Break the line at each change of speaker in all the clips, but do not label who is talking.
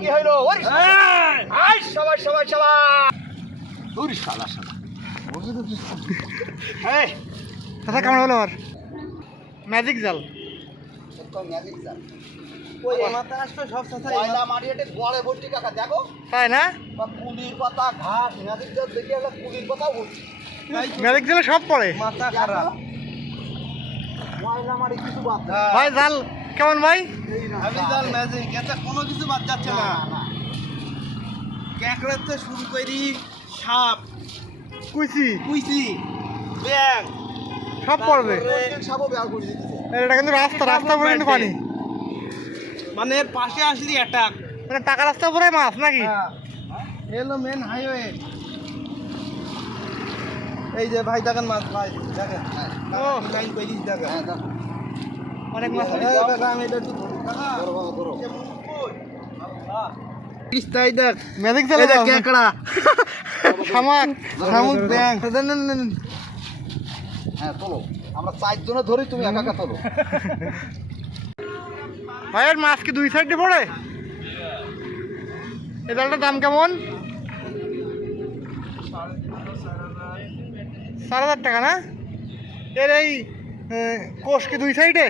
কি হইল? আই সবাই সবাই সবাই। দূর শালা শালা। এই
কথা কেমন হলো আর ম্যাজিক জাল।
ম্যাজিক জাল।
সব পড়ে।
মাথা খারাপ। মারি কিছু বাদ দেয়
ভাই জাল। কেমন ভাই?
কোনো কিছু বাদ যাচ্ছে না।
না
ক্যাকড়াতে শুরু করি সাপ
কুইছি
কুইসি ব্যাং
সব পড়বে।
সাবও বের করে দিতেছে।
এটা কিন্তু রাস্তা রাস্তা পরে কিন্তু পানি।
মানে এর পাশে আসলি অ্যাটাক
মানে টাকা রাস্তা পরে মাছ নাকি?
এলো মেন হাইওয়ে এই যে ভাই দেখেন মাছ ভাই দেখেন।
হ্যাঁ
অনেক মাছ
তাই দেখ।
ম্যাজিক
দেখ।
শামাক
শামুক ব্যাং
হ্যাঁ তোলো। আমরা চারজনে ধরি তুমি একা একা তোলো।
ভাইয়ের মাছ কি দুই সাইডে পড়ে? এই জালটার দাম কেমন? চার হাজার টাকা না? এর এই কোষ কি দুই সাইডে?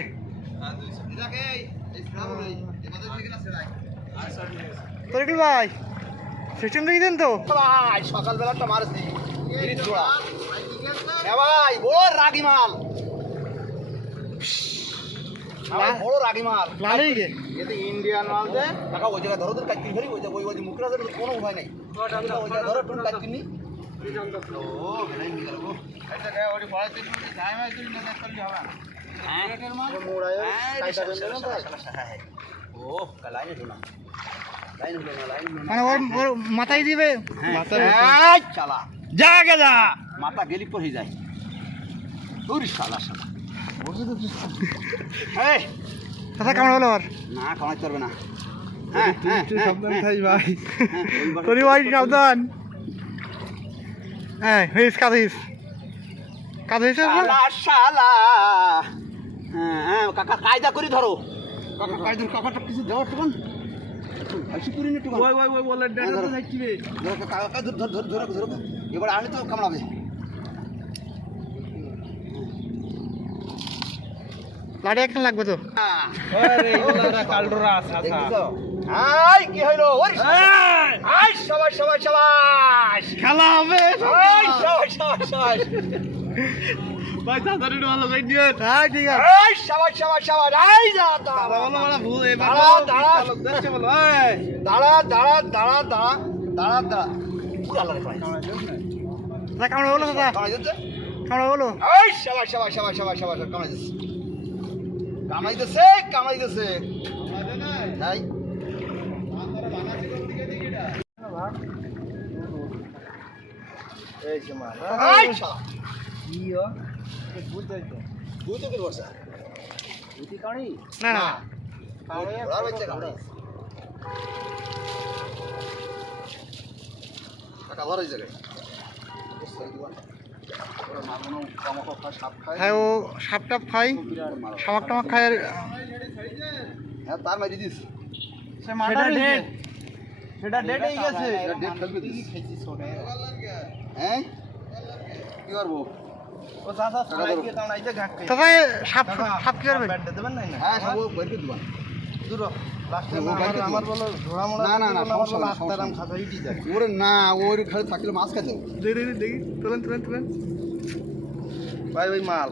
তরিকুল ভাই সিস্টেম দেখি দেন তো?
ভাই সকালবেলাটা মারছি। গিরিশ জোড়া। ভাই বড় রাগি মাল। বড় রাগি মাল। এতে ইন্ডিয়ান মাল দে টাকা ওই জায়গায় ধরো তোর কাটতি ধরি ওই ওই ওই মুখরা কোনো উপায় নেই। ওই জায়গায় ধরো তুমি ও বেলাই নি লাইনে
মানে ওর ওর মাথায় দিবে?
এই চালা
যা গেদা
মাথা গেলি পড়ে যায় তোর শালা শালা। এই।
কথা কেমন হলো
না কামাইতে পারবে না। হ্যাঁ হ্যাঁ
সাবধান থাই ভাই।
তরি ভাই সাবধান। হ্যাঁ কাজ কাজ
শালা শালা। হ্যাঁ হ্যাঁ কাকা কায়দা করে ধরো। কাকা কায়দা কাকাটা কিছু দেওয়ার তখন হাসি করি না
ওই ওই ওই বলে ডেটা তো যাচ্ছি রে
কাকা ধর ধর ধর ধরো ধরো এবার আনি তো কামড়াবে।
লাড়ি একখান লাগবে তো।
আরে এগুলা কালডোরা আসা
দেখছ? আই কি হইল? ওরে আই সবাই সবাই সবাই।
খেলা হবে।
আই সবাই সবাই সবাই।
ভাই তাড়াতাড়ি ভালো করে দিও
হ্যাঁ ঠিক আছে।
এই সবাই সবাই সবাই এই যা
দাদা বলো বলো ভুল এবার
দাঁড়া, দাঁড়া।
দেখছে বলো এই।
দাঁড়া দাঁড়া দাঁড়া দাঁড়া দাঁড়া দাঁড়া। পুরা লাগে প্রায়
দাদা কেমন হলো দাদা
দিচ্ছে
হলো
এই সবাই সবাই সবাই সবাই সবাই কামাই দিচ্ছে কামাই দিচ্ছে কামাই দিচ্ছে তাই
এই যে মা
এই শালা
তো
কি তুই কানি
না না।
বাচ্চা টাকা ভরাই খায়। খায়
হ্যাঁ ও সাপ টাপ খাই শামাক টামাক খাই
হ্যাঁ তার মারি দিস
সেটা ডেট সেটা ডেট হয়ে গেছে
ডেট ফেলবে দিস হ্যাঁ? কি করব?
না
হ্যাঁ ওরে ওর খালি থাকলে মাছ খাতে
দেখি তোলেন তোলেন তোলেন তুলেন তুলেন।
ভাই ওই মাল।